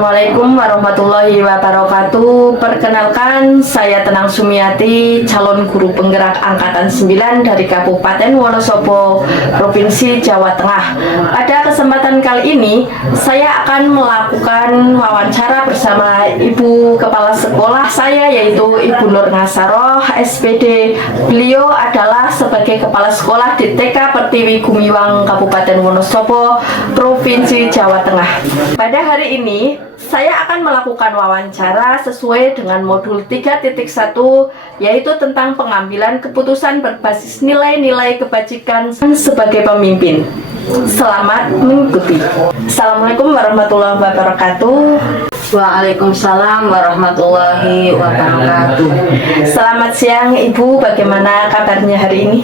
Assalamualaikum warahmatullahi wabarakatuh. Perkenalkan, saya Tenang Sumiati, calon guru penggerak Angkatan 9 dari Kabupaten Wonosobo, Provinsi Jawa Tengah. Pada kesempatan kali ini, saya akan melakukan wawancara bersama Ibu Kepala Sekolah saya, yaitu Ibu Nur Ngasaroh, SPD. Beliau adalah sebagai Kepala Sekolah di TK Pertiwi Gumiwang, Kabupaten Wonosobo, Provinsi Jawa Tengah. Pada hari ini, saya akan melakukan wawancara sesuai dengan modul 3.1, yaitu tentang pengambilan keputusan berbasis nilai-nilai kebajikan sebagai pemimpin. Selamat mengikuti. Assalamualaikum warahmatullahi wabarakatuh. Waalaikumsalam warahmatullahi wabarakatuh. Selamat siang Ibu, bagaimana kabarnya hari ini?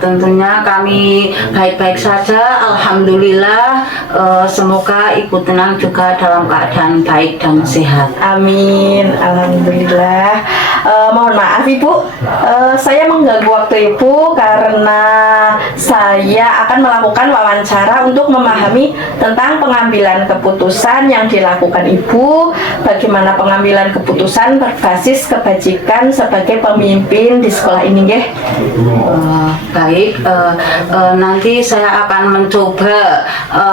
Tentunya kami baik-baik saja, alhamdulillah. Semoga Ibu Tenang juga dalam keadaan baik dan sehat. Amin, alhamdulillah. Mohon maaf Ibu, saya mengganggu waktu Ibu karena saya akan melakukan wawancara untuk memahami tentang pengambilan keputusan yang dilakukan Ibu, bagaimana pengambilan keputusan berbasis kebajikan sebagai pemimpin di sekolah ini, nggih. Baik, nanti saya akan mencoba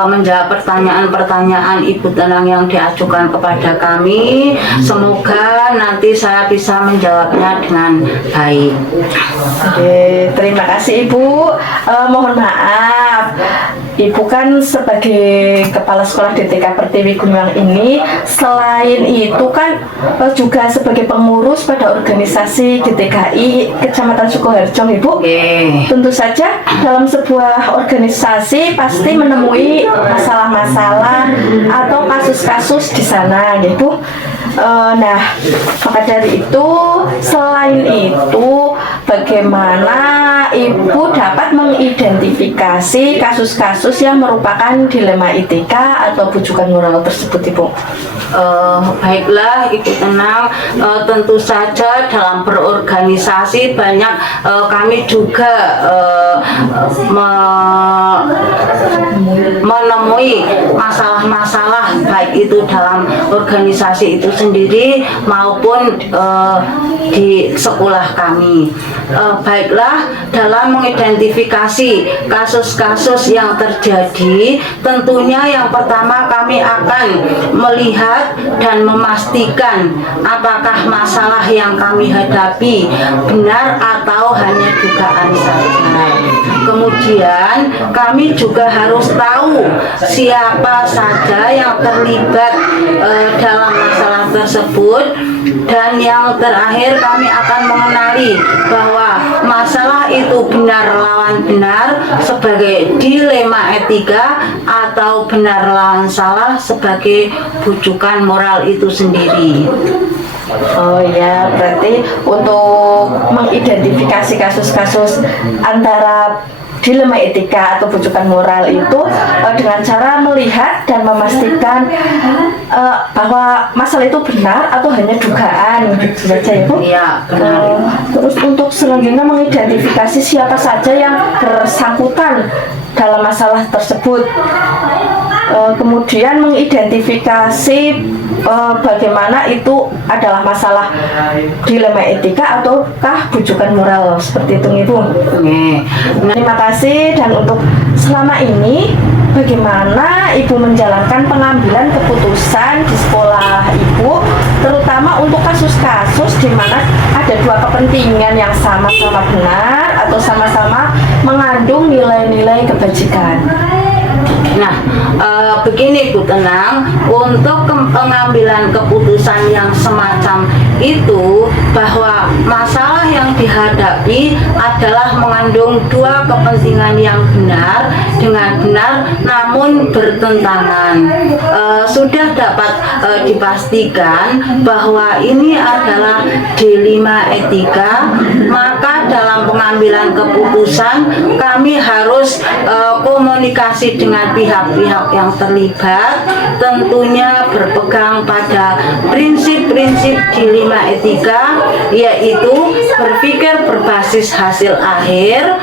menjawab pertanyaan-pertanyaan Ibu Tenang yang diajukan kepada kami. Semoga nanti saya bisa menjawabnya dengan baik. Oke, terima kasih Ibu. Mohon maaf, Ibu kan sebagai Kepala Sekolah DTK Pertiwi Gumiwang ini, selain itu kan juga sebagai pengurus pada organisasi GTKI Kecamatan Sukoharjo, Ibu. Tentu saja dalam sebuah organisasi pasti menemui masalah-masalah atau kasus-kasus di sana, Ibu. Nah, maka dari itu, selain itu, bagaimana Ibu dapat mengidentifikasi kasus-kasus yang merupakan dilema etika atau bujukan moral tersebut, Ibu? Baiklah Ibu Tenang, tentu saja dalam berorganisasi banyak kami juga menemui masalah-masalah, baik itu dalam organisasi itu sendiri maupun di sekolah kami. Baiklah, dalam mengidentifikasi kasus-kasus yang terjadi, tentunya yang pertama kami akan melihat dan memastikan apakah masalah yang kami hadapi benar atau hanya dugaan saja. Kemudian kami juga harus tahu siapa saja yang terlibat dalam masalah tersebut. Dan yang terakhir, kami akan mengenali bahwa masalah itu benar lawan benar sebagai dilema etika atau benar lawan salah sebagai bujukan moral itu sendiri. Oh ya, berarti untuk mengidentifikasi kasus-kasus antara dilema etika atau bujukan moral itu dengan cara melihat dan memastikan bahwa masalah itu benar atau hanya dugaan, gitu saja ya Bu? Iya, benar. Terus untuk selanjutnya mengidentifikasi siapa saja yang bersangkutan dalam masalah tersebut. Kemudian mengidentifikasi bagaimana itu adalah masalah dilema etika ataukah bujukan moral, seperti itu Ibu. Terima kasih. Dan untuk selama ini bagaimana Ibu menjalankan pengambilan keputusan di sekolah Ibu, terutama untuk kasus-kasus di mana ada dua kepentingan yang sama-sama benar atau sama-sama mengandung nilai-nilai kebajikan. Nah, begini Bu Tenang, untuk pengambilan keputusan yang semacam itu, bahwa masalah yang dihadapi adalah mengandung dua kepentingan yang benar dengan benar namun bertentangan. Sudah dapat dipastikan bahwa ini adalah dilema etika, maka dalam pengambilan keputusan kami harus komunikasi dengan pihak-pihak yang terlibat tentunya berpegang pada prinsip-prinsip dilema etika, yaitu berpikir berbasis hasil akhir,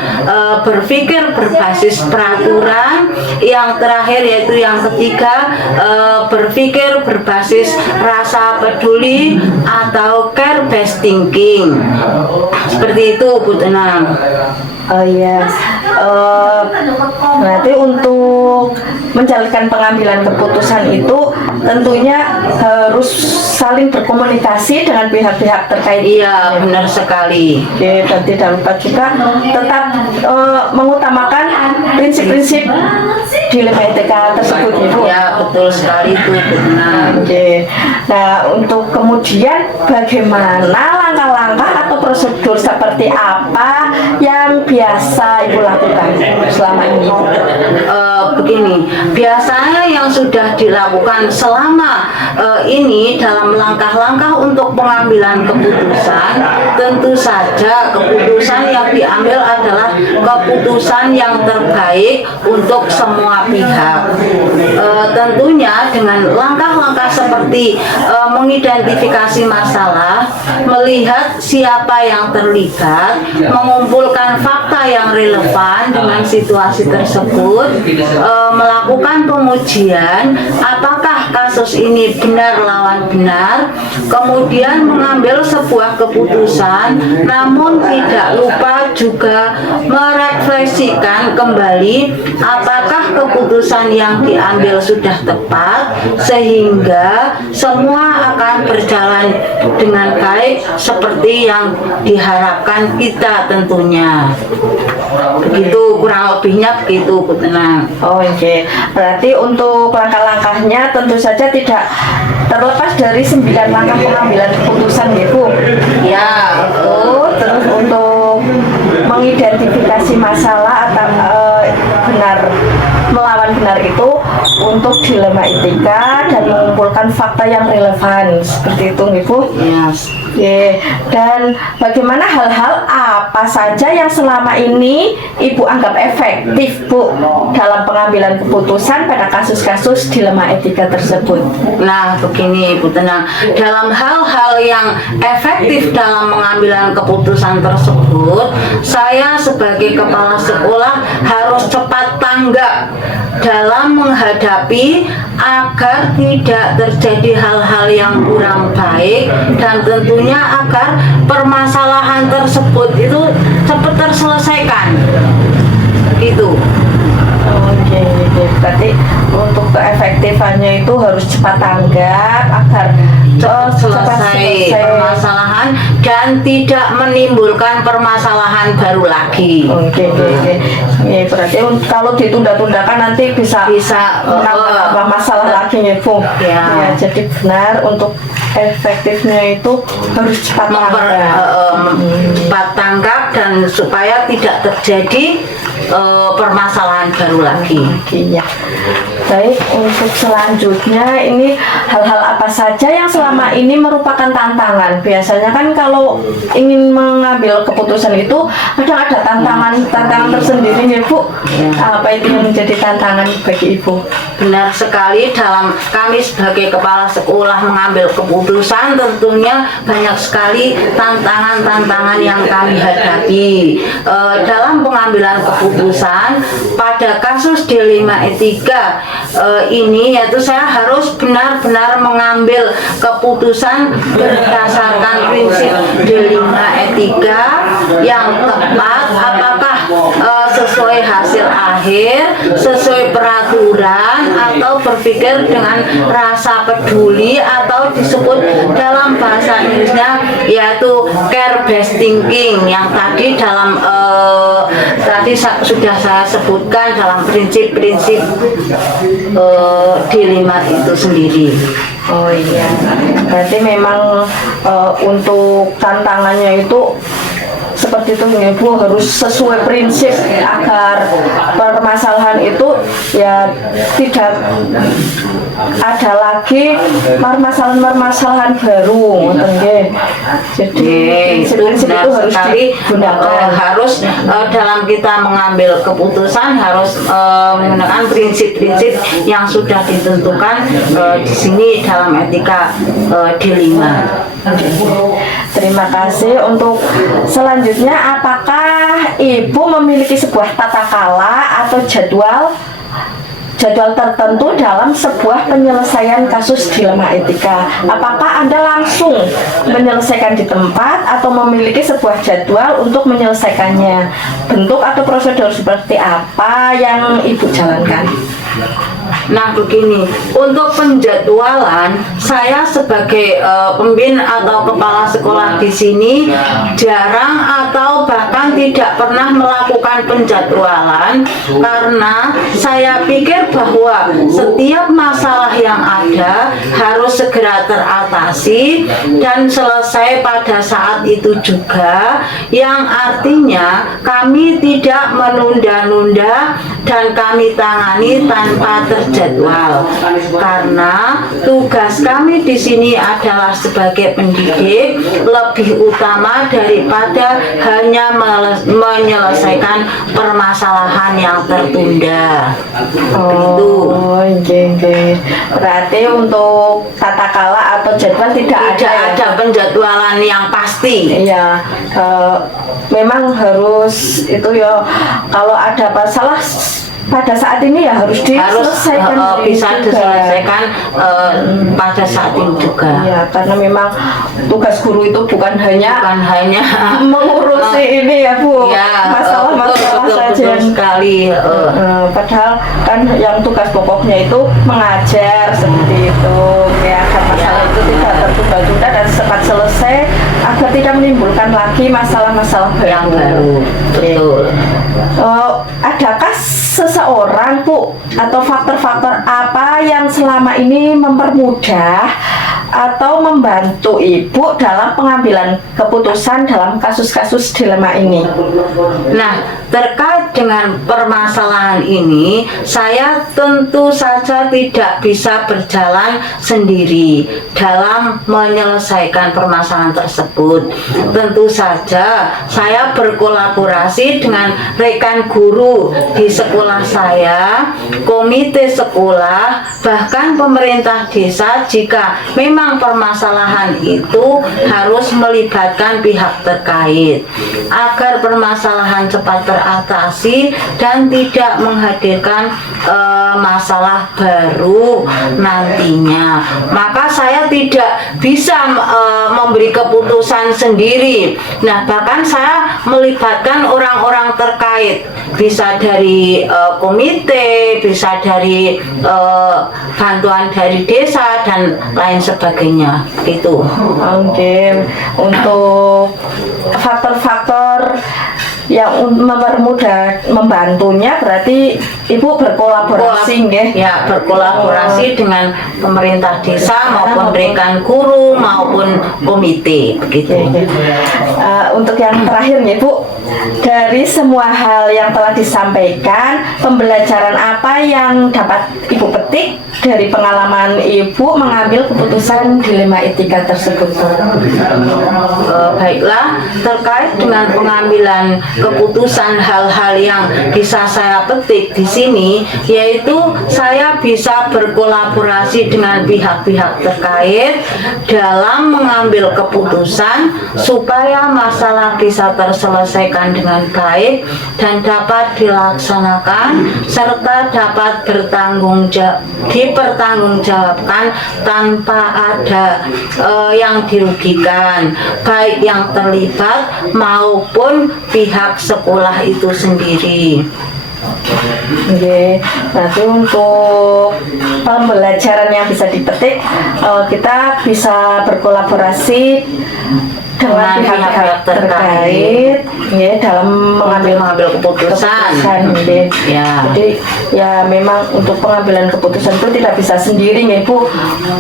berpikir berbasis peraturan, yang terakhir yaitu yang ketiga, berpikir berbasis rasa peduli atau care based thinking. Seperti itu Bu Tenang. Oh iya, berarti untuk menjalankan pengambilan keputusan itu tentunya harus saling berkomunikasi dengan pihak-pihak terkait. Iya, benar sekali. Oke, dan tidak lupa juga tetap mengutamakan prinsip-prinsip dilema etika tersebut, Ibu. Ya, betul sekali itu benar. Oke. Nah, untuk kemudian bagaimana langkah-langkah atau prosedur seperti apa yang biasa Ibu lakukan selama ini? Begini, biasanya yang sudah dilakukan selama ini dalam langkah-langkah untuk pengambilan keputusan, tentu saja keputusan yang diambil adalah keputusan yang terbaik untuk semua pihak. Tentunya dengan langkah-langkah seperti mengidentifikasi masalah, melihat siapa yang terlibat, mengumpulkan fakta yang relevan dengan situasi tersebut, melakukan pengujian apakah kasus ini benar lawan benar, kemudian mengambil sebuah keputusan, namun tidak lupa juga merefleksikan kembali apakah keputusan yang diambil sudah tepat, sehingga semua akan berjalan dengan baik seperti yang diharapkan kita tentunya. Begitu, kurang lebihnya begitu Bu Tenang. Oh oke, berarti untuk langkah-langkahnya tentu saja tidak terlepas dari 9 langkah pengambilan keputusan, Ibu. Ya, Terus untuk mengidentifikasi masalah atau benar melawan benar itu untuk dilema etika dan mengumpulkan fakta yang relevan, seperti itu, Ibu. yes. Oke, dan bagaimana hal-hal apa saja yang selama ini Ibu anggap efektif, Bu, dalam pengambilan keputusan pada kasus-kasus dilema etika tersebut? Nah, begini Bu Tenang, dalam hal-hal yang efektif dalam pengambilan keputusan tersebut, saya sebagai kepala sekolah harus cepat tanggap dalam menghadapi agar tidak terjadi hal-hal yang kurang baik, dan tentunya agar permasalahan tersebut itu cepat terselesaikan gitu. Oke, berarti untuk keefektifannya itu harus cepat tanggap agar Cepat cepat selesai permasalahan dan tidak menimbulkan permasalahan baru lagi. Oke. Ya, berarti kalau ditunda-tundakan nanti bisa menambah masalah lagi, ya, Bu. Ya. Jadi benar untuk efektifnya itu harus cepat cepat tanggap dan supaya tidak terjadi permasalahan baru lagi. Iya. Baik, untuk selanjutnya ini hal-hal apa saja yang selama ini merupakan tantangan? Biasanya kan kalau ingin mengambil keputusan itu kadang ada tantangan tersendiri, ya, Bu. Apa itu yang menjadi tantangan bagi Ibu? Benar sekali, dalam kami sebagai kepala sekolah mengambil keputusan tentunya banyak sekali tantangan-tantangan yang kami hadapi dalam pengambilan keputusan pada kasus dilema etika ini, yaitu saya harus benar-benar mengambil keputusan berdasarkan prinsip dilema etika yang tepat, apakah sesuai hasil akhir, sesuai peraturan, atau berpikir dengan rasa peduli, atau disebut dalam bahasa Inggrisnya yaitu care based thinking yang tadi dalam sudah saya sebutkan dalam prinsip-prinsip dilema itu sendiri. Oh iya, berarti memang untuk tantangannya itu seperti itu Ibu, harus sesuai prinsip agar permasalahan itu ya tidak ada lagi permasalahan baru, ngoten nggih. Jadi prinsip-prinsip itu harus digunakan. Harus dalam kita mengambil keputusan harus menggunakan prinsip-prinsip yang sudah ditentukan di sini dalam etika D5. Terima kasih. Untuk selanjutnya, apakah Ibu memiliki sebuah tata kala atau jadwal tertentu dalam sebuah penyelesaian kasus dilema etika? Apakah Anda langsung menyelesaikan di tempat atau memiliki sebuah jadwal untuk menyelesaikannya? Bentuk atau prosedur seperti apa yang Ibu jalankan? Nah begini, untuk penjadwalan saya sebagai pembina atau kepala sekolah di sini jarang atau bahkan tidak pernah melakukan penjadwalan karena saya pikir bahwa setiap masalah yang ada harus segera teratasi dan selesai pada saat itu juga, yang artinya kami tidak menunda-nunda dan kami tangani tanpa terjadwal karena tugas kami di sini adalah sebagai pendidik lebih utama daripada hanya menyelesaikan permasalahan yang tertunda. Oh, oke. Berarti untuk tata kala atau jadwal tidak ada penjadwalan yang pasti. Iya, memang harus itu ya. Kalau ada masalah pada saat ini ya harus diselesaikan, bisa diselesaikan pada saat ini juga. Ya, karena memang tugas guru itu bukan hanya mengurusi ini ya Bu, masalah-masalah saja. Betul sekali. Padahal kan yang tugas pokoknya itu mengajar seperti itu. Ya, agar masalah itu tidak tertunda-tunda dan cepat selesai agar tidak menimbulkan lagi masalah-masalah yang baru. Betul. Adakah seseorang Bu atau faktor-faktor apa yang selama ini mempermudah atau membantu Ibu dalam pengambilan keputusan dalam kasus-kasus dilema ini? Nah, terkait dengan permasalahan ini, saya tentu saja tidak bisa berjalan sendiri dalam menyelesaikan permasalahan tersebut. Tentu saja saya berkolaborasi dengan rekan guru di sekolah saya, komite sekolah, bahkan pemerintah desa jika memang permasalahan itu harus melibatkan pihak terkait agar permasalahan cepat teratasi dan tidak menghadirkan masalah baru nantinya. Maka saya tidak bisa memberi keputusan sendiri. Nah, bahkan saya melibatkan orang-orang terkait, bisa dari komite, bisa dari bantuan dari desa dan lain sebagainya. Itu. Oke. Untuk faktor-faktor yang mempermudah membantunya berarti Ibu berkolaborasi nggih? Ya, berkolaborasi dengan pemerintah desa maupun rekan guru maupun komite begitu. Untuk yang terakhir nih Bu, dari semua hal yang telah disampaikan, pembelajaran apa yang dapat Ibu petik dari pengalaman Ibu mengambil keputusan dilema etika tersebut? Baiklah, terkait dengan pengambilan keputusan hal-hal yang bisa saya petik di sini, yaitu saya bisa berkolaborasi dengan pihak-pihak terkait dalam mengambil keputusan supaya masalah bisa terselesaikan dengan baik dan dapat dilaksanakan serta dapat dipertanggungjawabkan tanpa ada yang dirugikan, baik yang terlibat maupun pihak sekolah itu sendiri. Oke, berarti untuk pembelajaran yang bisa dipetik, kita bisa berkolaborasi dengan pihak-pihak terkait ya, dalam mengambil keputusan. ya. Ya. Jadi ya memang untuk pengambilan keputusan itu tidak bisa sendiri ya Bu,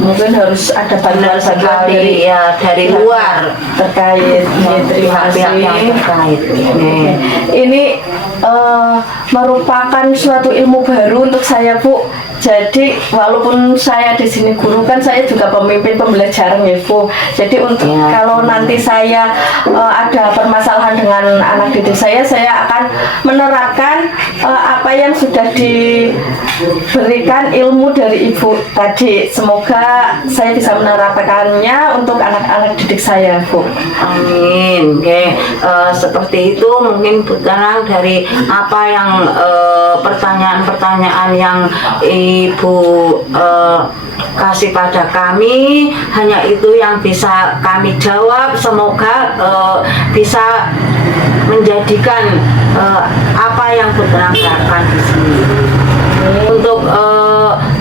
mungkin harus ada Benar bantuan sekali ya, dari luar terkait. Ya, terima pihak-pihak yang kasih. terkait. Ini merupakan suatu ilmu baru untuk saya Bu. Jadi walaupun saya di sini guru, kan saya juga pemimpin pembelajaran ya Bu. Jadi untuk kalau nanti saya ada permasalahan dengan anak didik saya akan menerapkan apa yang sudah diberikan ilmu dari Ibu tadi. Semoga saya bisa menerapkannya untuk anak-anak didik saya Bu. Amin. Oke, seperti itu mungkin Bu Tenang dari apa yang pertanyaan-pertanyaan yang Ibu kasih pada kami, hanya itu yang bisa kami jawab. Semoga bisa menjadikan apa yang Bu Tenang harapkan di sini. Untuk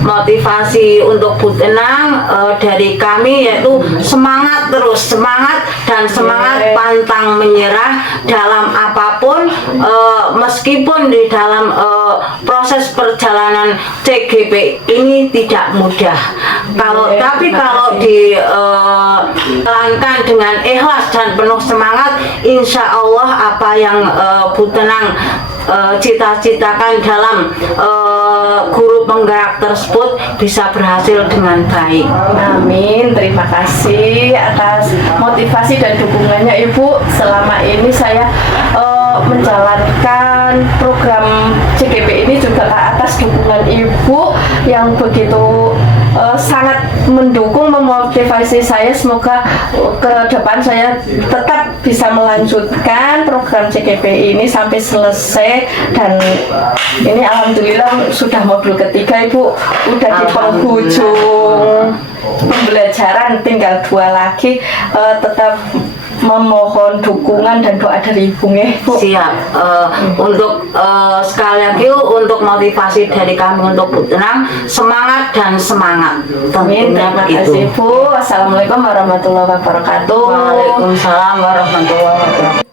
motivasi untuk Bu Tenang dari kami yaitu semangat terus, semangat dan semangat, pantang menyerah dalam apapun, meskipun di dalam proses perjalanan CGP ini tidak mudah. Tapi kalau dijalankan dengan ikhlas dan penuh semangat, insya Allah apa yang Bu Tenang cita-citakan dalam guru penggerak tersebut bisa berhasil dengan baik. Amin. Terima kasih atas motivasi dan dukungannya Ibu. Selama ini saya menjalankan program CGP ini juga atas dukungan Ibu yang begitu sangat mendukung, memotivasi saya. Semoga ke depan saya tetap bisa melanjutkan program CGP ini sampai selesai, dan ini alhamdulillah sudah modul ketiga Ibu, udah di penghujung pembelajaran, tinggal 2 lagi. Tetap memohon dukungan dan doa dari Ibu ya Bu. Siap. Untuk sekali lagi untuk motivasi dari kami untuk Bu Tenang, semangat dan semangat. Amin. Terima kasih Bu. Wassalamualaikum warahmatullahi wabarakatuh. Waalaikumsalam warahmatullahi wabarakatuh.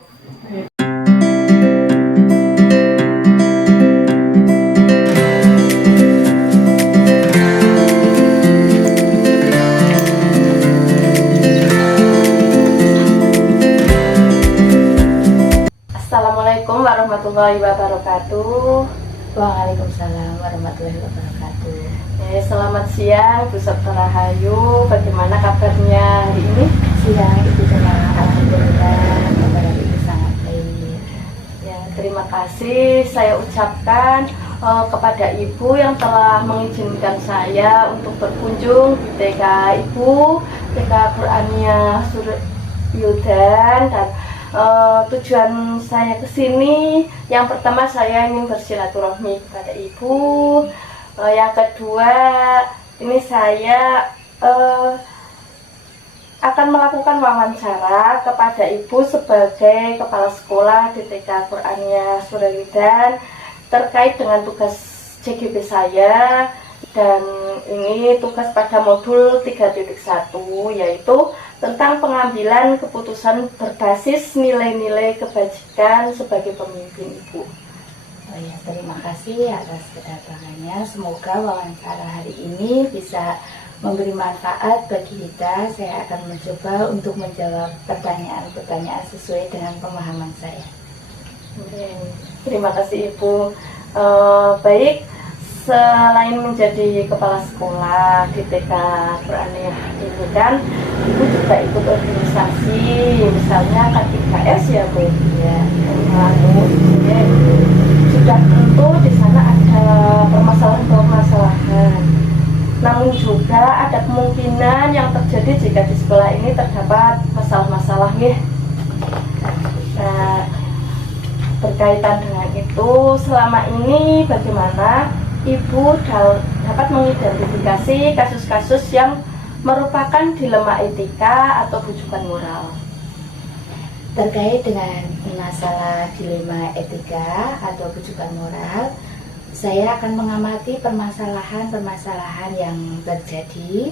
Assalamualaikum warahmatullahi wabarakatuh. Waalaikumsalam warahmatullahi wabarakatuh. Selamat siang Bu Sabtu Rahayu. Bagaimana kabarnya hari ini? Siang Ibu Tenang, alhamdulillah kabar Ibu sangat baik. Ya, terima kasih saya ucapkan kepada Ibu yang telah mengizinkan saya untuk berkunjung di TK Ibu, TK Qur'ania Suryudan. Dan tujuan saya ke sini, yang pertama saya ingin bersilaturahmi kepada Ibu. Yang kedua, ini saya akan melakukan wawancara kepada Ibu sebagai kepala sekolah di TK Qur'ania Suryudan terkait dengan tugas CGP saya. Dan ini tugas pada modul 3.1, yaitu tentang pengambilan keputusan berbasis nilai-nilai kebajikan sebagai pemimpin Ibu. Oh ya, terima kasih atas kedatangannya. Semoga wawancara hari ini bisa memberi manfaat bagi kita. Saya akan mencoba untuk menjawab pertanyaan-pertanyaan sesuai dengan pemahaman saya. Terima kasih Ibu. Baik. Selain menjadi kepala sekolah di TK Qur'ania ini kan, Ibu juga ikut organisasi, misalnya KTKS ya Bu. Ya, lalu sudah tentu di sana ada permasalahan-permasalahan. Namun juga ada kemungkinan yang terjadi jika di sekolah ini terdapat masalah-masalah ya. Nah, berkaitan dengan itu, selama ini bagaimana Ibu dapat mengidentifikasi kasus-kasus yang merupakan dilema etika atau rujukan moral? Terkait dengan masalah dilema etika atau rujukan moral, saya akan mengamati permasalahan-permasalahan yang terjadi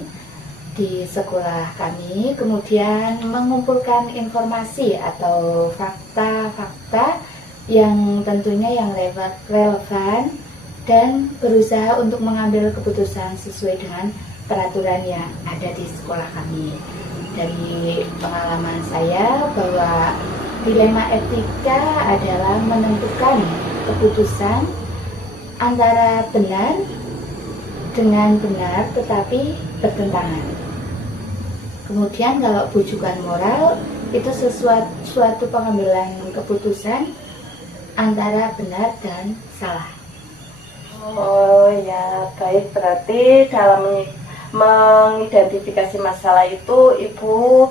di sekolah kami, kemudian mengumpulkan informasi atau fakta-fakta yang tentunya yang relevan dan berusaha untuk mengambil keputusan sesuai dengan peraturan yang ada di sekolah kami. Dari pengalaman saya bahwa dilema etika adalah menentukan keputusan antara benar dengan benar tetapi bertentangan. Kemudian kalau bujukan moral itu suatu pengambilan keputusan antara benar dan salah. Oh ya, baik, berarti dalam mengidentifikasi masalah itu Ibu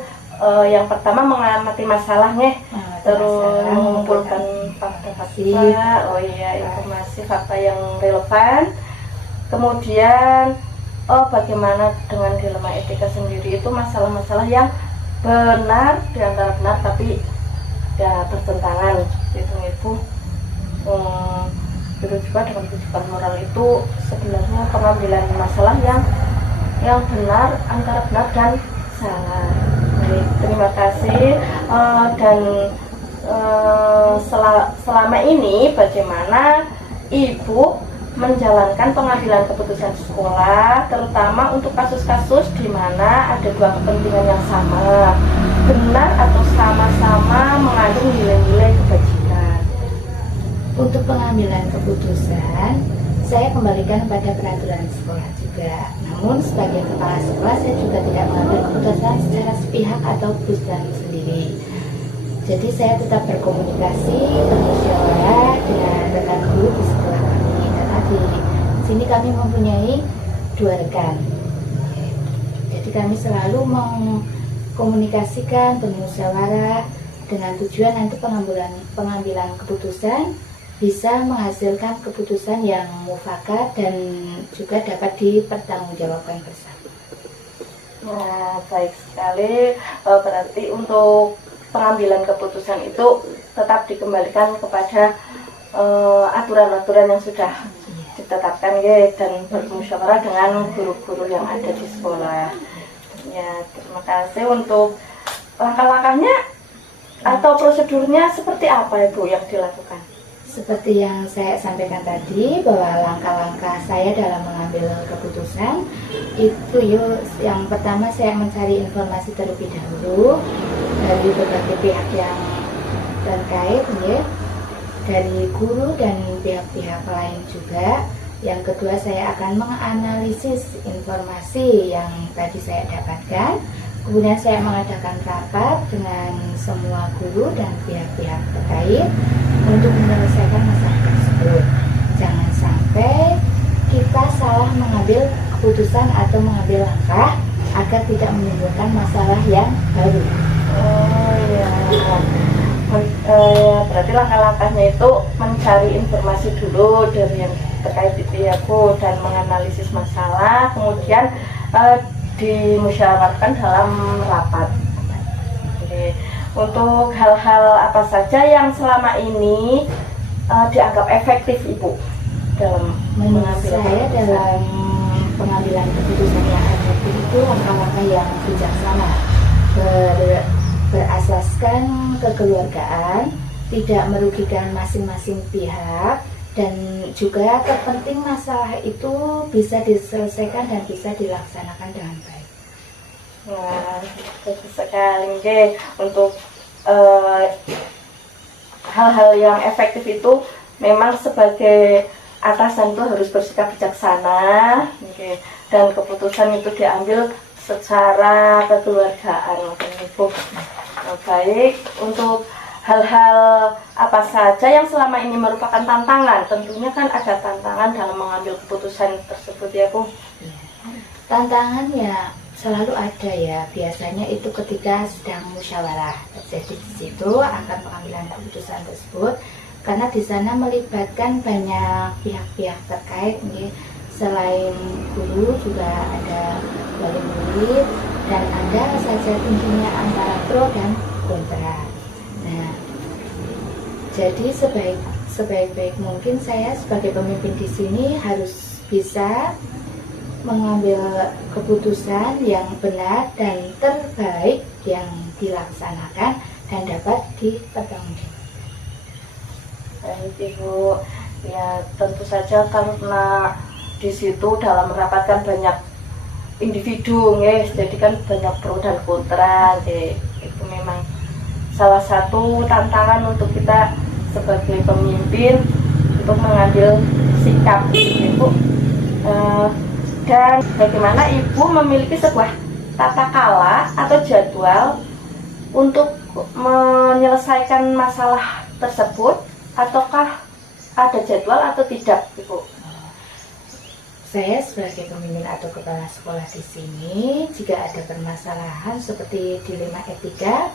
yang pertama mengamati masalahnya, terus mengumpulkan fakta-fakta, oh iya, informasi fakta yang relevan. Kemudian bagaimana dengan dilema etika sendiri, itu masalah-masalah yang benar di antara benar tapi ya bertentangan itu Ibu. Begitu juga dengan bujukan moral itu sebenarnya pengambilan masalah yang benar antara benar dan salah. Baik, terima kasih. Dan selama ini bagaimana Ibu menjalankan pengambilan keputusan sekolah, terutama untuk kasus-kasus di mana ada dua kepentingan yang sama, benar atau sama-sama mengandung nilai-nilai kebajikan? Untuk pengambilan keputusan, saya kembalikan pada peraturan sekolah juga. Namun sebagai kepala sekolah, saya juga tidak mengambil keputusan secara sepihak atau keputusan sendiri. Jadi saya tetap berkomunikasi, bermusyawarah dengan rekan guru di sekolah kami. Di sini kami mempunyai 2 rekan. Jadi kami selalu mengkomunikasikan, bermusyawarah dengan tujuan nanti pengambilan keputusan bisa menghasilkan keputusan yang mufakat dan juga dapat dipertanggungjawabkan bersama. Nah, baik sekali. Berarti untuk pengambilan keputusan itu tetap dikembalikan kepada aturan-aturan yang sudah ditetapkan ya, dan bermusyawarah dengan guru-guru yang ada di sekolah. Ya, terima kasih. Untuk langkah-langkahnya atau prosedurnya seperti apa Ibu yang dilakukan? Seperti yang saya sampaikan tadi, bahwa langkah-langkah saya dalam mengambil keputusan itu yang pertama saya mencari informasi terlebih dahulu dari berbagai pihak yang terkait ya, dari guru dan pihak-pihak lain juga. Yang kedua, saya akan menganalisis informasi yang tadi saya dapatkan. Kemudian saya mengadakan rapat dengan semua guru dan pihak-pihak terkait untuk menyelesaikan masalah tersebut. Jangan sampai kita salah mengambil keputusan atau mengambil langkah agar tidak menimbulkan masalah yang baru. Oh ya. Berarti langkah-langkahnya itu mencari informasi dulu dari yang terkait itu ya Bu, dan menganalisis masalah, kemudian dimusyawarahkan dalam rapat. Oke. Untuk hal-hal apa saja yang selama ini dianggap efektif Ibu dalam menurut saya dalam pengambilan keputusan yang efektif itu langkah-langkah yang bijaksana, berasaskan kekeluargaan, tidak merugikan masing-masing pihak, dan juga terpenting masalah itu bisa diselesaikan dan bisa dilaksanakan dengan baik. Nah, bagus sekali deh. Untuk hal-hal yang efektif itu memang sebagai atasan itu harus bersikap bijaksana, dan keputusan itu diambil secara kekeluargaan. Baik, untuk hal-hal apa saja yang selama ini merupakan tantangan, tentunya kan ada tantangan dalam mengambil keputusan tersebut ya Bu. Tantangan ya selalu ada ya, biasanya itu ketika sedang musyawarah terjadi di situ akan pengambilan keputusan tersebut, karena di sana melibatkan banyak pihak-pihak terkait nih. Selain guru juga ada wali murid, dan ada saja tentunya antara pro dan kontra. Nah, jadi sebaik-baik mungkin saya sebagai pemimpin di sini harus bisa mengambil keputusan yang benar dan terbaik yang dilaksanakan dan dapat dipertanggungjawabkan. Baik Ibu, ya tentu saja karena di situ dalam merapatkan banyak individu, guys, jadi kan banyak pro dan kontra, itu memang salah satu tantangan untuk kita sebagai pemimpin untuk mengambil sikap, Ibu. Dan bagaimana Ibu memiliki sebuah tata kala atau jadwal untuk menyelesaikan masalah tersebut, ataukah ada jadwal atau tidak, Ibu? Saya sebagai pemimpin atau kepala sekolah di sini, jika ada permasalahan seperti dilema etika,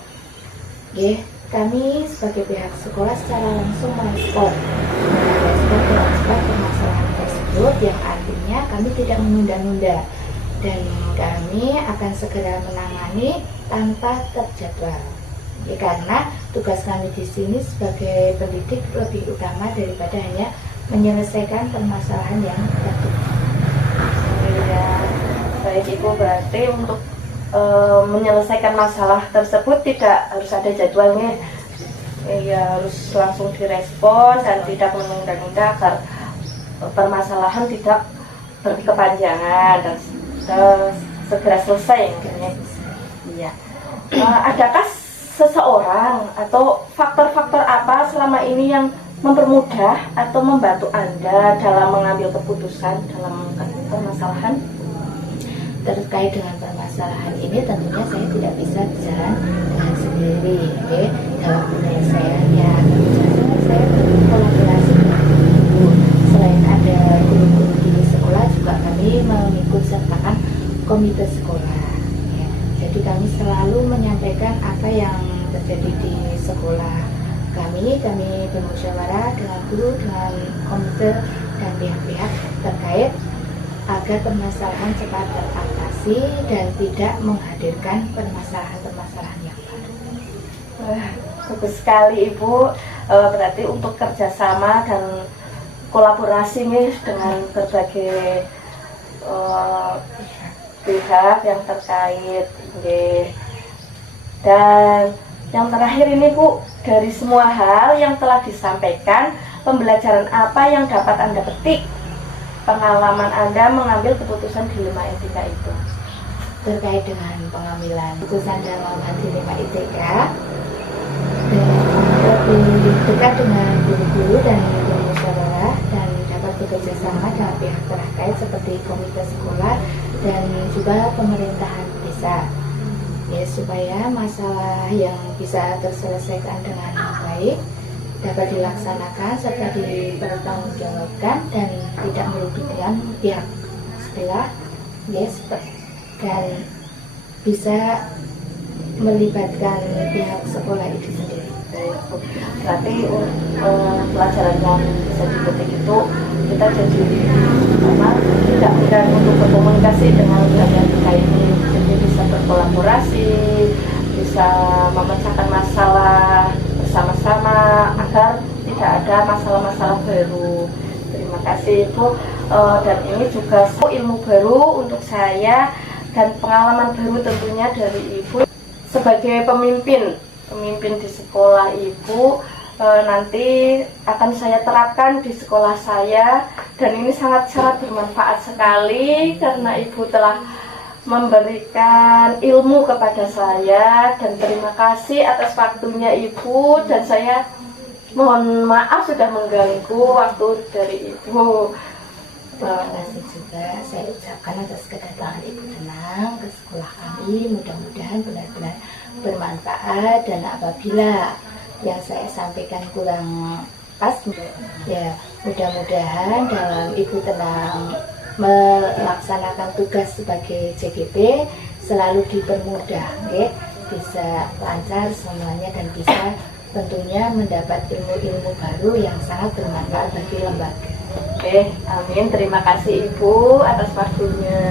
kami sebagai pihak sekolah secara langsung merespon permasalahan tersebut, yang artinya kami tidak menunda-nunda dan kami akan segera menangani tanpa terjadwal. Karena tugas kami di sini sebagai pendidik lebih utama daripada hanya menyelesaikan permasalahan yang jatuh. Ya, baik Ibu, berarti untuk menyelesaikan masalah tersebut tidak harus ada jadwalnya, ya harus langsung direspon dan tidak menunda-nunda agar permasalahan tidak berkepanjangan dan segera selesai. Iya. Adakah seseorang atau faktor-faktor apa selama ini yang mempermudah atau membantu Anda dalam mengambil keputusan dalam permasalahan? Terkait dengan permasalahan ini tentunya saya tidak bisa berjalan dengan sendiri, dalam penyelesaiannya. Tentu saja saya berkolaborasi dengan guru. Selain ada guru-guru di sekolah, juga kami mengikut sertakan komite sekolah. Jadi kami selalu menyampaikan apa yang terjadi di sekolah kami bermusyawarah dengan guru, dengan komite dan pihak-pihak terkait agar permasalahan cepat teratasi dan tidak menghadirkan permasalahan-permasalahan yang baru. Bagus sekali Ibu, berarti untuk kerjasama dan kolaborasi nih dengan berbagai pihak yang terkait. Dan yang terakhir ini Bu, dari semua hal yang telah disampaikan, pembelajaran apa yang dapat Anda petik pengalaman Anda mengambil keputusan dilema etika itu? Terkait dengan pengambilan keputusan dalam dilema etika, lebih dekat dengan guru-guru dan bermusyawarah dan dapat bekerja sama dengan pihak terkait seperti komite sekolah dan juga pemerintahan desa, supaya masalah yang bisa terselesaikan dengan baik dapat dilaksanakan serta dipertanggungjawabkan dan tidak merugikan pihak sekolah, dan bisa melibatkan pihak sekolah itu sendiri. Berarti pelajaran yang bisa dipetik itu kita jadi tidak mudah untuk berkomunikasi dengan pihak yang terkait, jadi bisa berkolaborasi, bisa memecahkan masalah bersama-sama agar tidak ada masalah-masalah baru. Terima kasih Ibu, dan ini juga ilmu baru untuk saya dan pengalaman baru tentunya dari Ibu sebagai pemimpin di sekolah Ibu. Nanti akan saya terapkan di sekolah saya, dan ini sangat-sangat bermanfaat sekali karena Ibu telah memberikan ilmu kepada saya, dan terima kasih atas waktunya Ibu, dan saya mohon maaf sudah mengganggu waktu dari Ibu. Terima kasih juga saya ucapkan atas kedatangan Ibu Tenang ke sekolah kami. Mudah-mudahan benar-benar bermanfaat, dan apabila yang saya sampaikan kurang pas, ya mudah-mudahan dalam Ibu Tenang melaksanakan tugas sebagai JGP selalu dipermudah, bisa lancar semuanya dan bisa tentunya mendapat ilmu-ilmu baru yang sangat bermanfaat bagi lembaga. Amin. Terima kasih Ibu atas waktunya.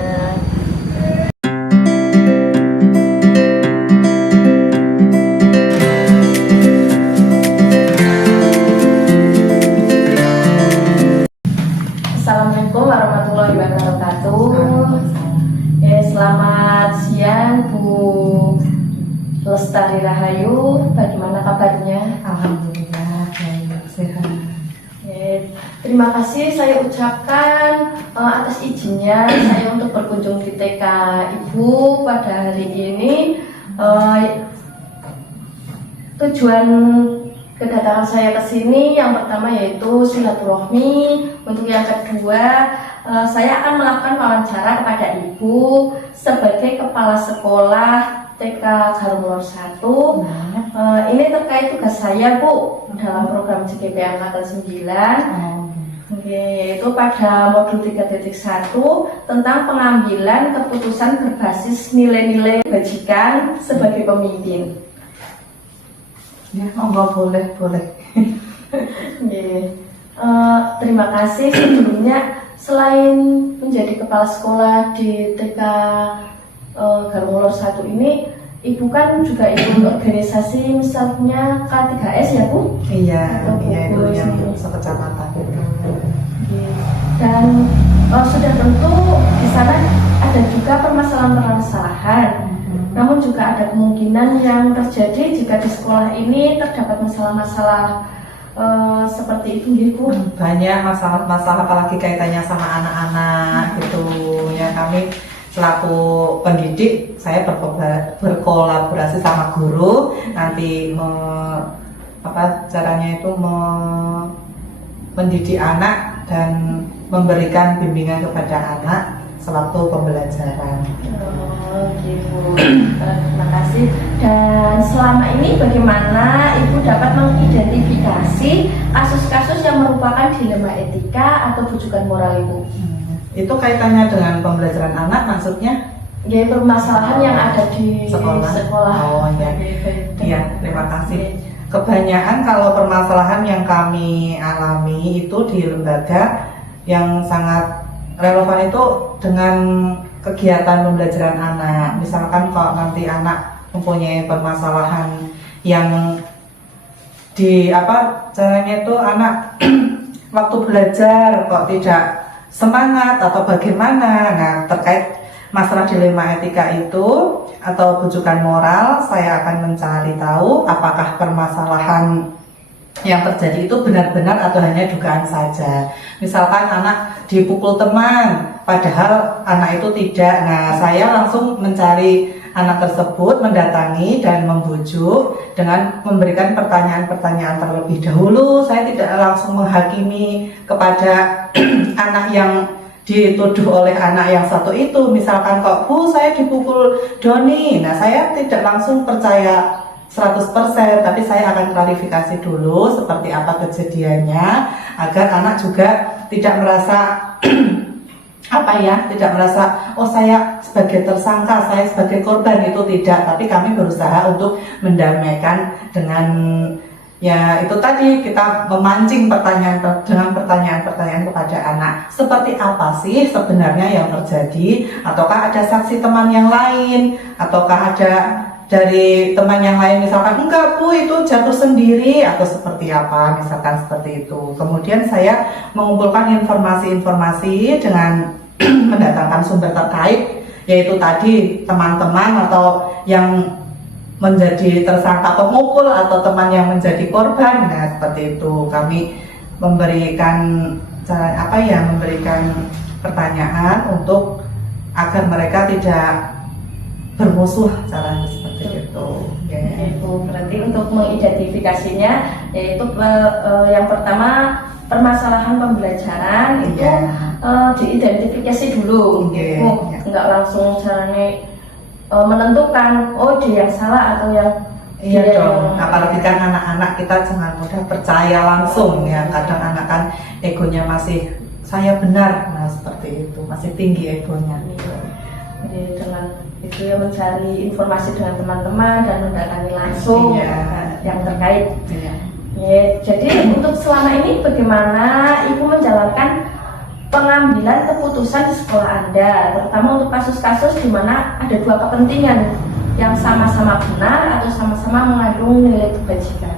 Assalamualaikum warahmatullahi wabarakatuh. Lestari Rahayu, bagaimana kabarnya? Alhamdulillah, baik, sehat. Terima kasih saya ucapkan atas izinnya saya untuk berkunjung di TK Ibu pada hari ini. Tujuan kedatangan saya ke sini yang pertama yaitu silaturahmi. Untuk yang kedua, saya akan melakukan wawancara kepada Ibu sebagai kepala sekolah TK Garumulor 1. Ini terkait tugas saya, Bu, dalam program JGP Angkatan 9. Yaitu pada modul 3.1 tentang pengambilan keputusan berbasis nilai-nilai kebajikan sebagai pemimpin. Ya, boleh. Terima kasih sebelumnya. Selain menjadi kepala sekolah di TK Garumulor 1 ini, Ibu kan juga ikut organisasi misalnya K3S ya, Bu? Iya, Atau itu gugus yang ini. sekecamatan. Dan sudah tentu di sana ada juga permasalahan-permasalahan. Namun juga ada kemungkinan yang terjadi jika di sekolah ini terdapat masalah-masalah seperti itu, Ibu. Banyak masalah apalagi kaitannya sama anak-anak gitu. Ya, kami selaku pendidik, saya berkolaborasi sama guru nanti caranya itu mendidik anak dan memberikan bimbingan kepada anak sewaktu pembelajaran. Gitu. Terima kasih. Dan selama ini bagaimana Ibu dapat mengidentifikasi kasus-kasus yang merupakan dilema etika atau bujukan moral, Ibu? Itu kaitannya dengan pembelajaran anak maksudnya? Ya, permasalahan yang ada di sekolah. Oh iya. Iya, terima kasih. Kebanyakan kalau permasalahan yang kami alami itu di lembaga yang sangat relevan itu dengan kegiatan pembelajaran anak. Misalkan kalau nanti anak mempunyai permasalahan yang caranya itu anak waktu belajar kok tidak semangat atau bagaimana. Nah, terkait masalah dilema etika itu atau bujukan moral, saya akan mencari tahu apakah permasalahan yang terjadi itu benar-benar atau hanya dugaan saja. Misalkan anak dipukul teman, padahal anak itu tidak. Nah, saya langsung mencari anak tersebut, mendatangi dan membujuk dengan memberikan pertanyaan-pertanyaan terlebih dahulu. Saya tidak langsung menghakimi kepada anak yang dituduh oleh anak yang satu itu. Misalkan kok, Bu, saya dipukul Doni. Nah, saya tidak langsung percaya 100%, tapi saya akan klarifikasi dulu seperti apa kejadiannya agar anak juga tidak merasa tidak merasa oh saya sebagai tersangka, saya sebagai korban, itu tidak, tapi kami berusaha untuk mendamaikan dengan ya itu tadi, kita memancing dengan pertanyaan-pertanyaan kepada anak. Seperti apa sih sebenarnya yang terjadi? Ataukah ada saksi teman yang lain? Ataukah ada dari teman yang lain misalkan, enggak Bu, itu jatuh sendiri, atau seperti apa, misalkan seperti itu. Kemudian saya mengumpulkan informasi-informasi dengan mendatangkan sumber terkait, yaitu tadi teman-teman atau yang menjadi tersangka pemukul atau teman yang menjadi korban. Nah, seperti itu kami memberikan pertanyaan untuk agar mereka tidak bermusuh, caranya seperti itu. Itu berarti untuk mengidentifikasinya yaitu yang pertama permasalahan pembelajaran itu diidentifikasi dulu. Enggak langsung caranya menentukan oh dia yang salah atau yang iya dong. Apalagi kan anak-anak kita jangan mudah percaya langsung ya. Kadang anak kan egonya masih saya benar, nah seperti itu, masih tinggi egonya. Jadi dengan itu ya mencari informasi dengan teman-teman dan mendatangi langsung yang terkait. Ya, jadi untuk selama ini bagaimana Ibu menjalankan pengambilan keputusan di sekolah Anda, terutama untuk kasus-kasus di mana ada dua kepentingan yang sama-sama benar atau sama-sama mengandung nilai kebajikan?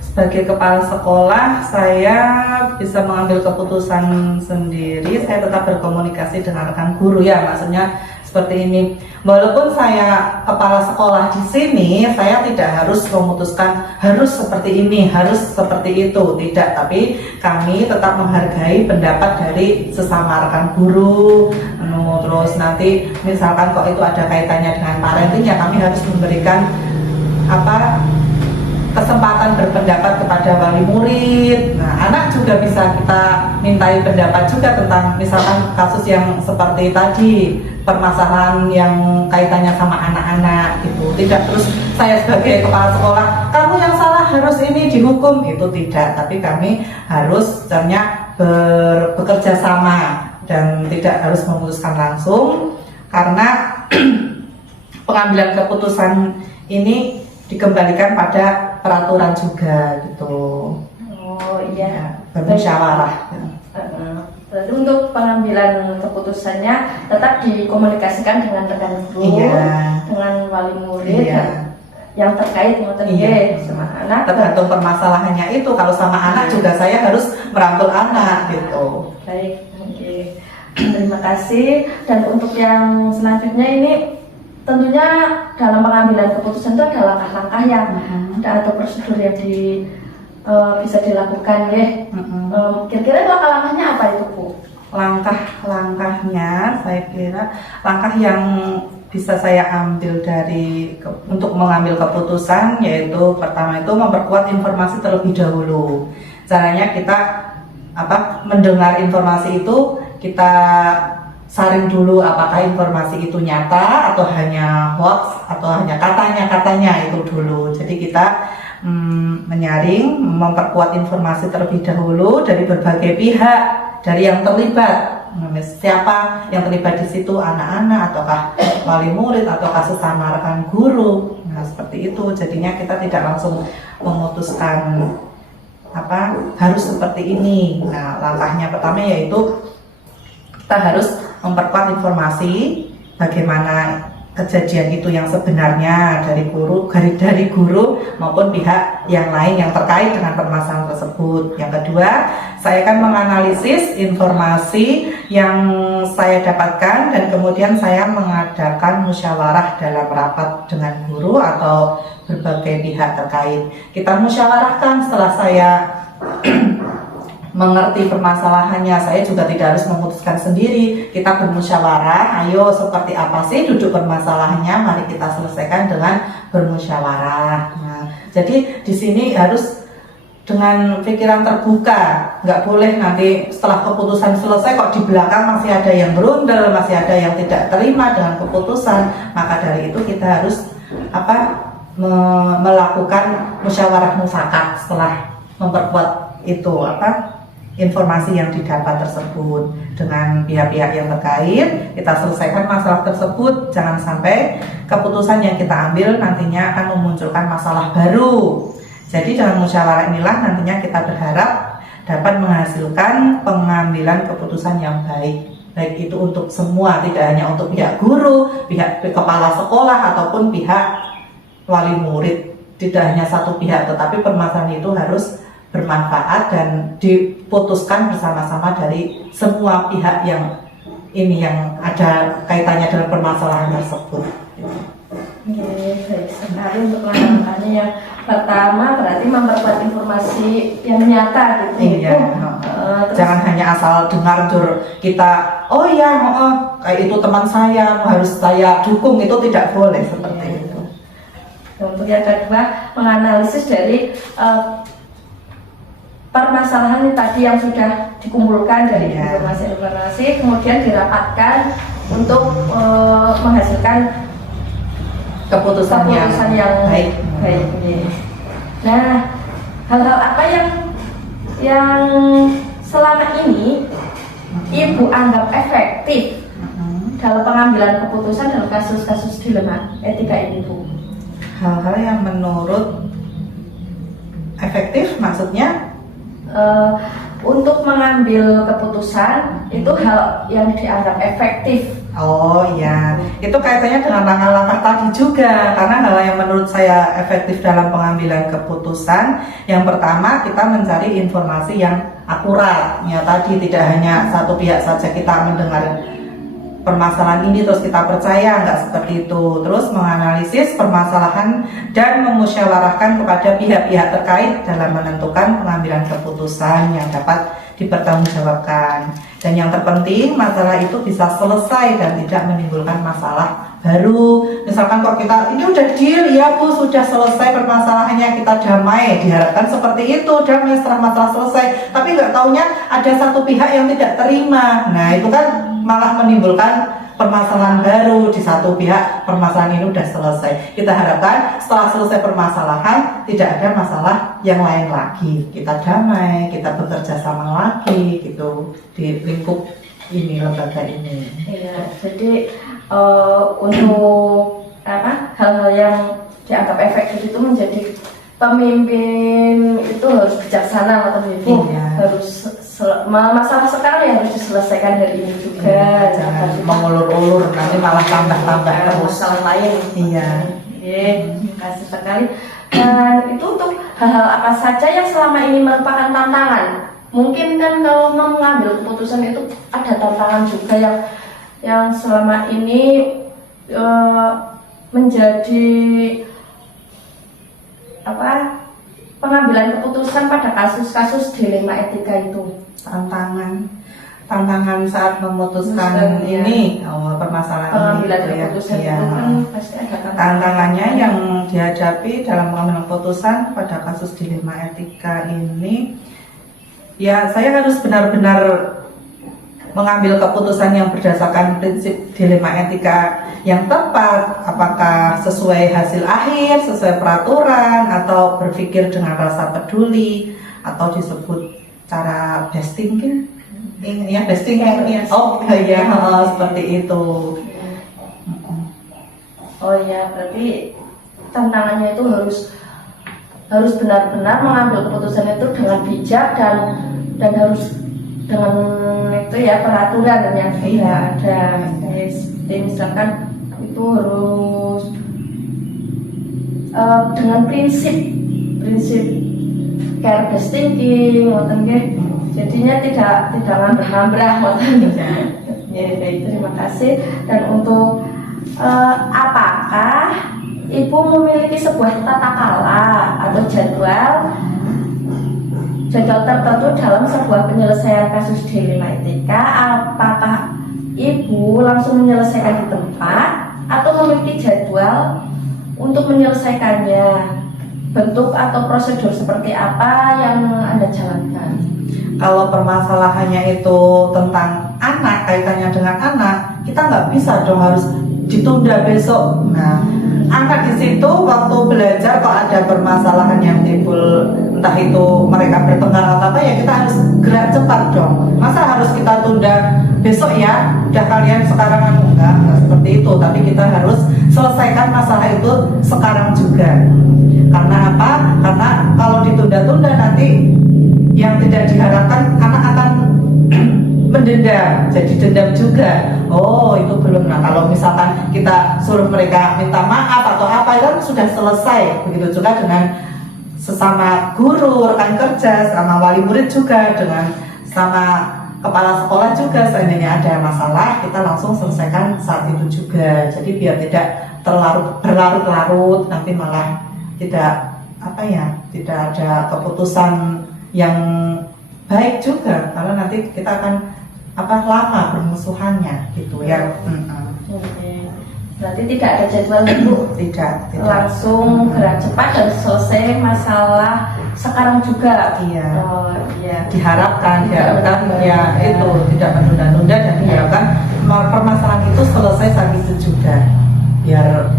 Sebagai kepala sekolah, saya bisa mengambil keputusan sendiri. Saya tetap berkomunikasi dengan rekan guru ya, maksudnya seperti ini. Walaupun saya kepala sekolah di sini, saya tidak harus memutuskan harus seperti ini, harus seperti itu, tidak. Tapi kami tetap menghargai pendapat dari sesama rekan guru. Terus nanti misalkan kok itu ada kaitannya dengan parenting, ya kami harus memberikan kesempatan berpendapat kepada wali murid. Nah, anak juga bisa kita mintai pendapat juga tentang misalkan kasus yang seperti tadi, permasalahan yang kaitannya sama anak-anak gitu. Tidak terus saya sebagai kepala sekolah, kamu yang salah harus ini dihukum, itu tidak. Tapi kami harus bekerja sama dan tidak harus memutuskan langsung, karena pengambilan keputusan ini dikembalikan pada peraturan juga gitu. Oh iya. Bermusyawarah. Berarti untuk pengambilan keputusannya tetap dikomunikasikan dengan rekan guru, Iya. dengan wali murid, Iya. dan yang terkait Iya. sama anak. Tergantung permasalahannya itu. Kalau sama anak juga saya harus merangkul anak gitu. Baik, oke. Terima kasih. Dan untuk yang selanjutnya ini tentunya dalam pengambilan keputusan itu ada langkah-langkah yang atau prosedur yang bisa dilakukan ya. Kira-kira langkah-langkahnya apa itu, Bu? Langkah-langkahnya saya kira langkah yang bisa saya ambil untuk mengambil keputusan, yaitu pertama itu memperkuat informasi terlebih dahulu. Caranya kita mendengar informasi itu, kita saring dulu apakah informasi itu nyata atau hanya hoax atau hanya katanya itu dulu. Jadi kita menyaring, memperkuat informasi terlebih dahulu dari berbagai pihak, dari yang terlibat. Siapa yang terlibat di situ, anak-anak ataukah wali murid ataukah sesama rekan guru. Nah, seperti itu. Jadinya kita tidak langsung memutuskan harus seperti ini. Nah, langkahnya pertama yaitu kita harus memperkuat informasi bagaimana kejadian itu yang sebenarnya dari guru maupun pihak yang lain yang terkait dengan permasalahan tersebut. Yang kedua, saya akan menganalisis informasi yang saya dapatkan dan kemudian saya mengadakan musyawarah dalam rapat dengan guru atau berbagai pihak terkait. Kita musyawarahkan setelah saya mengerti permasalahannya. Saya juga tidak harus memutuskan sendiri. Kita bermusyawarah, ayo seperti apa sih duduk permasalahannya, mari kita selesaikan dengan bermusyawarah. Nah, jadi di sini harus dengan pikiran terbuka, nggak boleh nanti setelah keputusan selesai kok di belakang masih ada yang berundel, masih ada yang tidak terima dengan keputusan. Maka dari itu kita harus melakukan musyawarah mufakat setelah memperkuat itu informasi yang didapat tersebut dengan pihak-pihak yang terkait. Kita selesaikan masalah tersebut, jangan sampai keputusan yang kita ambil nantinya akan memunculkan masalah baru. Jadi dengan musyawarah inilah nantinya kita berharap dapat menghasilkan pengambilan keputusan yang baik itu untuk semua, tidak hanya untuk pihak guru, pihak kepala sekolah ataupun pihak wali murid. Tidak hanya satu pihak, tetapi permasalahan itu harus bermanfaat dan diputuskan bersama-sama dari semua pihak yang ada kaitannya dengan permasalahan tersebut. Baik sekali untuk langkahnya. Yang pertama berarti memperkuat informasi yang nyata gitu. Iya. Jangan hanya asal dengar kita, kayak itu teman saya harus saya dukung, itu tidak boleh seperti itu. Untuk yang kedua, menganalisis dari permasalahan tadi yang sudah dikumpulkan dari informasi-informasi, kemudian dirapatkan untuk menghasilkan keputusan yang baik. Nah, hal-hal apa yang selama ini Ibu anggap efektif dalam pengambilan keputusan dalam kasus-kasus dilema etika ini, Bu? Hal-hal yang menurut efektif maksudnya? Untuk mengambil keputusan itu hal yang dianggap efektif. Oh iya, itu kaitannya dengan langkah-langkah tadi juga. Karena hal yang menurut saya efektif dalam pengambilan keputusan, yang pertama kita mencari informasi yang akurat. Ya tadi tidak hanya satu pihak saja kita mendengar permasalahan ini terus kita percaya, nggak seperti itu. Terus menganalisis permasalahan dan memusyawarahkan kepada pihak-pihak terkait dalam menentukan pengambilan keputusan yang dapat dipertanggungjawabkan. Dan yang terpenting masalah itu bisa selesai dan tidak menimbulkan masalah baru. Misalkan kok kita ini udah deal ya Bu, sudah selesai permasalahannya, kita damai, diharapkan seperti itu, damai setelah masalah selesai, tapi nggak taunya ada satu pihak yang tidak terima. Nah itu kan malah menimbulkan permasalahan baru di satu pihak. Permasalahan ini udah selesai, kita harapkan setelah selesai permasalahan tidak ada masalah yang lain lagi, kita damai, kita bekerja sama lagi gitu di lingkup ini, lembaga ini. Iya, jadi untuk hal-hal yang dianggap efektif itu menjadi pemimpin itu harus bijaksana atau ibu, Iya. harus masalah sekarang yang harus diselesaikan hari ini juga, Jangan mengulur-ulur, nanti malah tambah-tambah terus. masalah lain. Iya. Terima kasih sekali. Dan itu untuk hal-hal apa saja yang selama ini merupakan tantangan. Mungkin kan kalau mengambil keputusan itu ada tantangan juga yang selama ini menjadi pengambilan keputusan pada kasus-kasus dilema etika itu. Tantangan saat memutuskan ini permasalahan Pengambilan ini gitu ya. keputusan Iya. itu kan pasti ada Tantangannya yang dihadapi dalam pengambilan keputusan pada kasus dilema etika ini, ya saya harus benar-benar mengambil keputusan yang berdasarkan prinsip dilema etika yang tepat, apakah sesuai hasil akhir, sesuai peraturan, atau berpikir dengan rasa peduli, atau disebut cara best thinking. Ya, best thinking ya. Oh iya, seperti itu. Oh iya, berarti tantangannya itu harus benar-benar mengambil keputusan itu dengan bijak dan harus dengan itu ya peraturan yang sudah ada. Jadi misalkan itu harus dengan prinsip care based thinking, jadinya tidak nambah-nambah. Ya, baik, terima kasih. Dan untuk apakah Ibu memiliki sebuah tata kala atau jadwal tertentu dalam sebuah penyelesaian kasus dilema etika? Apakah Ibu langsung menyelesaikan di tempat atau memiliki jadwal untuk menyelesaikannya? Bentuk atau prosedur seperti apa yang Anda jalankan? Kalau permasalahannya itu tentang anak, kaitannya dengan anak, kita nggak bisa dong harus ditunda besok. Nah, anak di situ waktu belajar kok ada permasalahan yang timbul, entah itu mereka bertengkar atau apa, ya kita harus gerak cepat dong. Masa harus kita tunda besok ya? Udah kalian sekarang enggak seperti itu, tapi kita harus selesaikan masalah itu sekarang juga. Karena apa? Karena kalau ditunda-tunda nanti yang tidak diharapkan anak akan mendendam, jadi dendam juga. Oh itu belum. Nah kalau misalkan kita suruh mereka minta maaf atau apa, itu kan sudah selesai. Begitu juga dengan sesama guru, rekan kerja, sama wali murid juga, dengan sama kepala sekolah juga. Seandainya ada masalah, kita langsung selesaikan saat itu juga. Jadi biar tidak berlarut-larut, nanti malah tidak ada keputusan yang baik juga, karena nanti kita akan lama bermusuhannya gitu ya. Berarti tidak ada jadwal itu, tidak langsung gerak cepat dan selesai masalah sekarang juga. Iya. Oh iya. Diharapkan ya itu tidak menunda-nunda, dan diharapkan permasalahan itu selesai saat itu juga, biar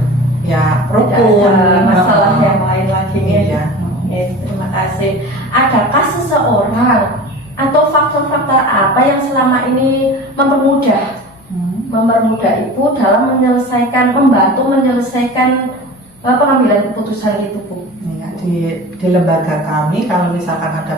ya rukun, tidak ada masalah yang lain lagi. Iya. Terima kasih. Adakah seseorang atau faktor-faktor apa yang selama ini mempermudah Ibu dalam membantu menyelesaikan pengambilan keputusan itu, Bu? Ya, di lembaga kami kalau misalkan ada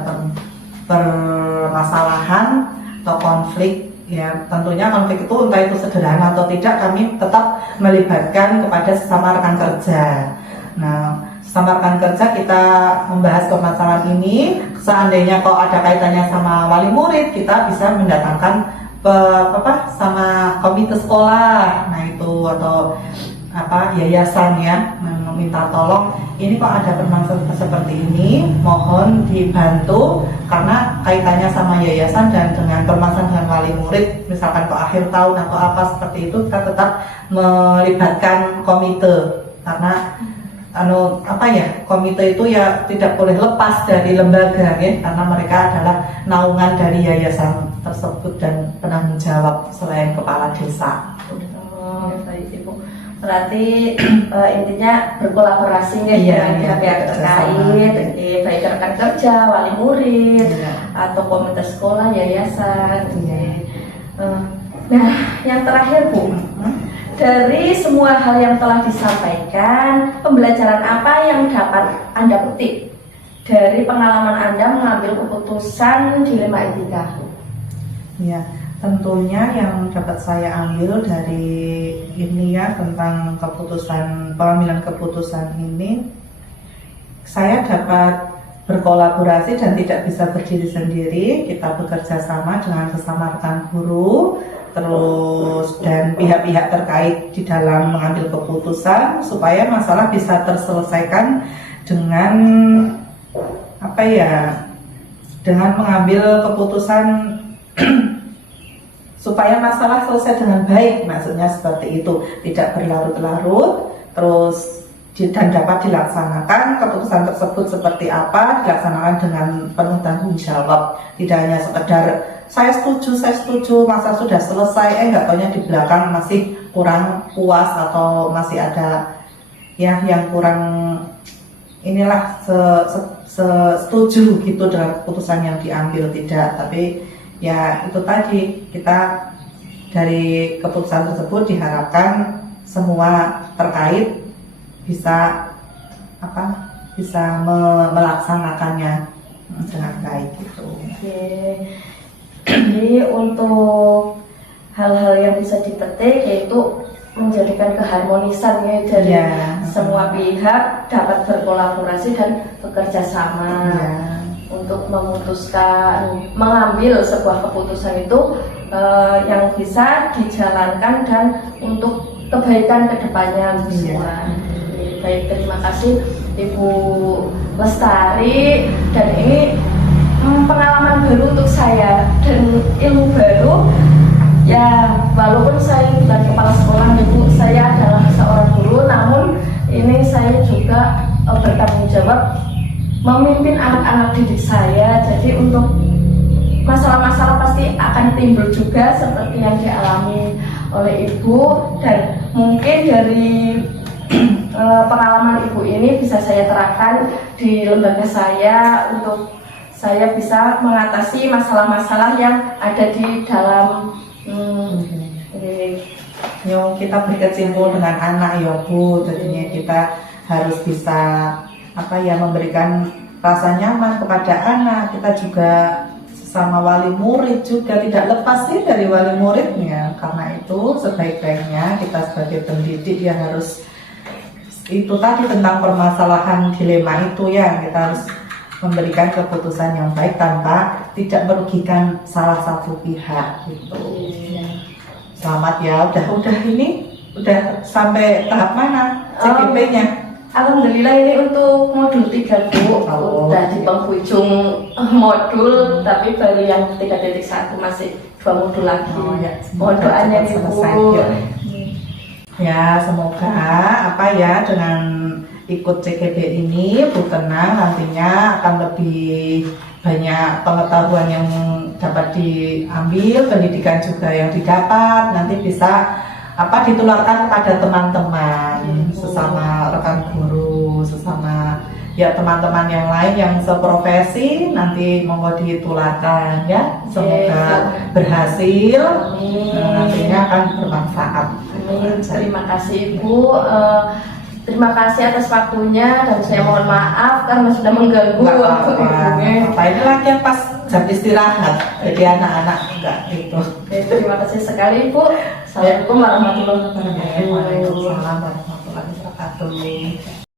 permasalahan atau konflik, ya tentunya konflik itu entah itu sederhana atau tidak, kami tetap melibatkan kepada sesama rekan kerja. Nah, sesama rekan kerja kita membahas permasalahan ini. Seandainya kalau ada kaitannya sama wali murid, kita bisa mendatangkan sama komite sekolah, nah itu atau yayasan ya, meminta tolong ini kok ada permasalahan seperti ini, mohon dibantu karena kaitannya sama yayasan dan dengan permasalahan dengan wali murid, misalkan kok akhir tahun atau apa seperti itu, kita tetap melibatkan komite karena komite itu ya tidak boleh lepas dari lembaga ya, karena mereka adalah naungan dari yayasan tersebut dan penanggung jawab selain kepala desa. Oh, baik Ibu. Berarti intinya berkolaborasi ya dengan pihak terkait, baik rekan kerja, wali murid, atau komite sekolah, yayasan. Nah, yang terakhir Bu, dari semua hal yang telah disampaikan, pembelajaran apa yang dapat Anda petik dari pengalaman Anda mengambil keputusan dilema etika? Ya, tentunya yang dapat saya ambil dari ini ya tentang pengambilan keputusan ini, saya dapat berkolaborasi dan tidak bisa berdiri sendiri. Kita bekerja sama dengan sesama rekan guru, terus dan pihak-pihak terkait di dalam mengambil keputusan supaya masalah bisa terselesaikan dengan dengan mengambil keputusan supaya masalah selesai dengan baik, maksudnya seperti itu, tidak berlarut-larut, terus dan dapat dilaksanakan keputusan tersebut seperti apa, dilaksanakan dengan penuh tanggung jawab, tidak hanya sekedar saya setuju, masa sudah selesai, nggak taunya di belakang masih kurang puas atau masih ada ya yang kurang setuju gitu dengan keputusan yang diambil, tidak, tapi ya itu tadi, kita dari keputusan tersebut diharapkan semua terkait bisa melaksanakannya dengan baik gitu. Oke. Jadi untuk hal-hal yang bisa dipetik yaitu menjadikan keharmonisan ya dari semua pihak dapat berkolaborasi dan bekerja sama untuk mengambil sebuah keputusan itu yang bisa dijalankan dan untuk kebaikan kedepannya semua. Baik, terima kasih Ibu Lestari, dan ini pengalaman baru untuk saya dan ilmu baru ya, walaupun saya bukan kepala sekolah Ibu, saya adalah seorang guru, namun ini saya juga bertanggung jawab memimpin anak-anak didik saya. Jadi untuk masalah-masalah pasti akan timbul juga seperti yang dialami oleh Ibu, dan mungkin dari pengalaman Ibu ini bisa saya terapkan di lembaga saya untuk saya bisa mengatasi masalah-masalah yang ada di dalam Yang kita berkecimpung dengan anak ya Bu, jadinya kita harus bisa memberikan rasa nyaman kepada anak. Kita juga sama wali murid juga tidak lepas sih dari wali muridnya. Karena itu sebaik-baiknya kita sebagai pendidik ya harus itu tadi tentang permasalahan dilema itu ya, kita harus memberikan keputusan yang baik tanpa tidak merugikan salah satu pihak gitu. Selamat ya, udah sampai tahap mana CGP-nya? Alhamdulillah ini untuk modul 3 Bu, udah di penghujung modul, tapi baru yang 3.1 masih 2 modul lagi. Mohon doanya nih Bu. Ya, semoga dengan ikut CGP ini Bu Tenang nantinya akan lebih banyak pengetahuan yang dapat diambil, pendidikan juga yang didapat, nanti bisa ditularkan kepada teman-teman, sesama rekan guru, sesama ya teman-teman yang lain yang seprofesi, nanti monggo ditularkan ya, semoga berhasil, nantinya akan bermanfaat. Amin. Terima kasih Ibu. Terima kasih atas waktunya, dan saya mohon maaf karena sudah mengganggu waktu Ibunya. Ini lagi yang pas jam istirahat, jadi anak-anak enggak gitu. Terima kasih sekali Ibu. Assalamualaikum warahmatullahi wabarakatuh. Waalaikumsalam warahmatullahi wabarakatuh.